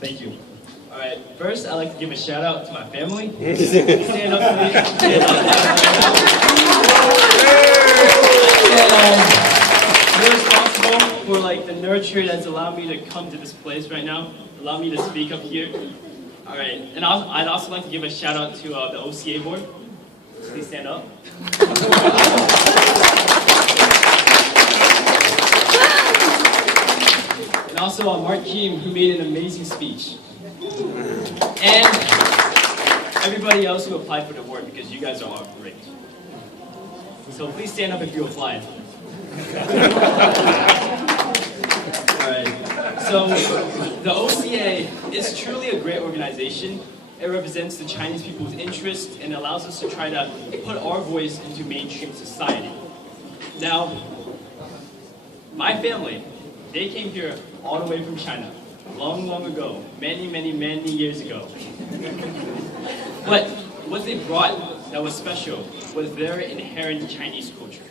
Thank you. All right, first I'd like to give a shout out to my family. Stand up for me. They're responsible for like the nurture that's allowed me to come to this place right now, allow me to speak up here. All right, and I'd also like to give a shout out to the OCA board. Please stand up. And also Mark Keem, who made an amazing speech. And everybody else who applied for the award, because you guys are all great. So please stand up if you applied. Alright, so the OCA is truly a great organization. It represents the Chinese people's interest and allows us to try to put our voice into mainstream society. Now, my family, they came here all the way from China, long, long ago, many, many, many years ago. But what they brought that was special was their inherent Chinese culture.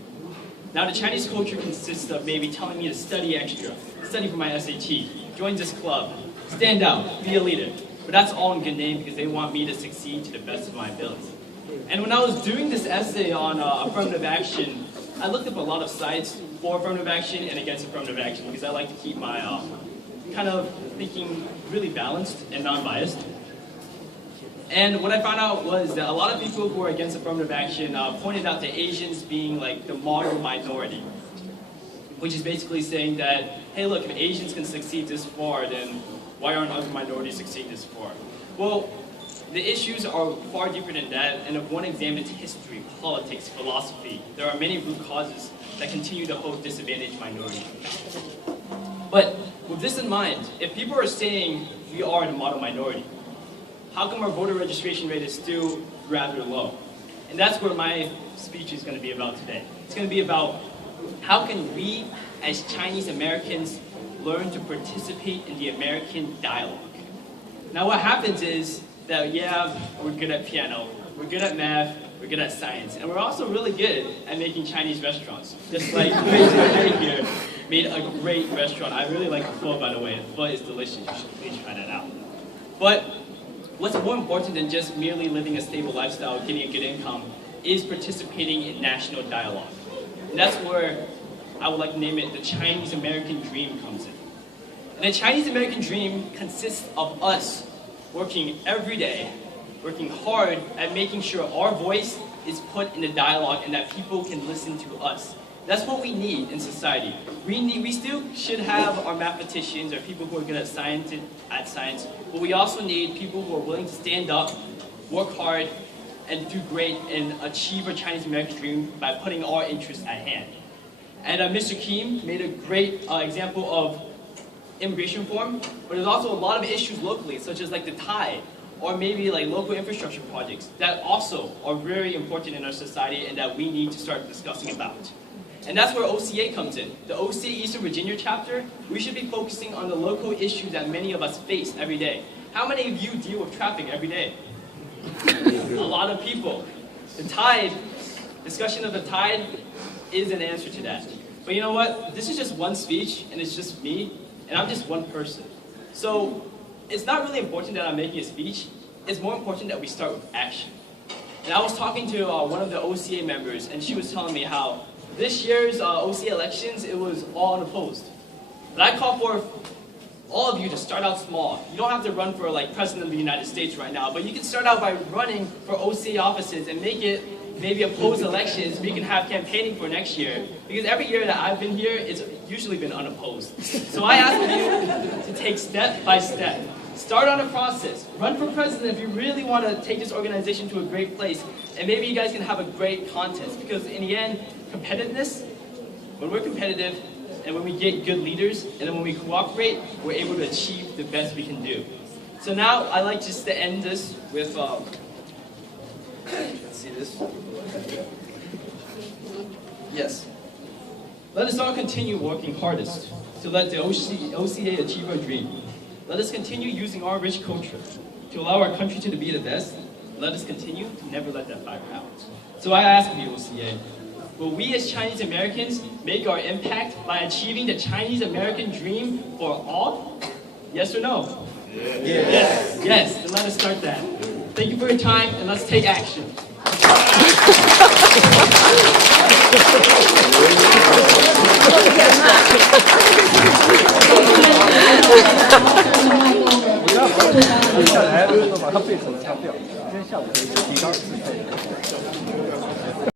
Now, the Chinese culture consists of maybe telling me to study extra, study for my SAT, join this club, stand out, be a leader. But that's all in good name because they want me to succeed to the best of my ability. And when I was doing this essay on affirmative action, I looked up a lot of sites for affirmative action and against affirmative action because I like to keep my kind of thinking really balanced and non-biased. And what I found out was that a lot of people who are against affirmative action pointed out to Asians being like the model minority, which is basically saying that, hey look, if Asians can succeed this far, then why aren't other minorities succeeding this far? Well, the issues are far deeper than that, and if one examines history, politics, philosophy, there are many root causes that continue to hold disadvantaged minorities. But with this in mind, if people are saying we are the model minority, how come our voter registration rate is still rather low? And that's what my speech is going to be about today. It's going to be about how can we, as Chinese Americans, learn to participate in the American dialogue. Now what happens is that, yeah, we're good at piano, we're good at math, we're good at science, and we're also really good at making Chinese restaurants. Just like Crazy here made a great restaurant. I really like the pho, by the way. The pho is delicious. You should please try that out. But what's more important than just merely living a stable lifestyle, getting a good income, is participating in national dialogue. And that's where I would like to name it the Chinese American dream comes in. And the Chinese American dream consists of us working every day, working hard at making sure our voice is put in the dialogue and that people can listen to us. That's what we need in society. We still should have our mathematicians or people who are good at science, but we also need people who are willing to stand up, work hard, and do great and achieve our Chinese American dream by putting our interests at hand. And Mr. Keem made a great example of immigration reform, but there's also a lot of issues locally, such as like the tide, or maybe like local infrastructure projects that also are very important in our society and that we need to start discussing about. And that's where OCA comes in. The OCA Eastern Virginia chapter, we should be focusing on the local issues that many of us face every day. How many of you deal with traffic every day? A lot of people. The tide, discussion of the tide is an answer to that. But you know what? This is just one speech, and it's just me, and I'm just one person. So it's not really important that I'm making a speech. It's more important that we start with action. And I was talking to one of the OCA members, and she was telling me how this year's OCA elections, it was all unopposed. But I call for all of you to start out small. You don't have to run for like President of the United States right now, but you can start out by running for OCA offices and make it maybe oppose elections, we can have campaigning for next year. Because every year that I've been here, it's usually been unopposed. So I ask you to take step by step. Start on a process. Run for president if you really want to take this organization to a great place. And maybe you guys can have a great contest. Because in the end, competitiveness, when we're competitive, and when we get good leaders, and then when we cooperate, we're able to achieve the best we can do. So now, I'd like just to end this with, let's see this. Yes. Let us all continue working hardest to let the OCA achieve our dream. Let us continue using our rich culture to allow our country to be the best. Let us continue to never let that fire out. So I ask the OCA, will we as Chinese Americans make our impact by achieving the Chinese American dream for all? Yes or no? Yes. Yes, then let us start that. Thank you for your time, and let's take action.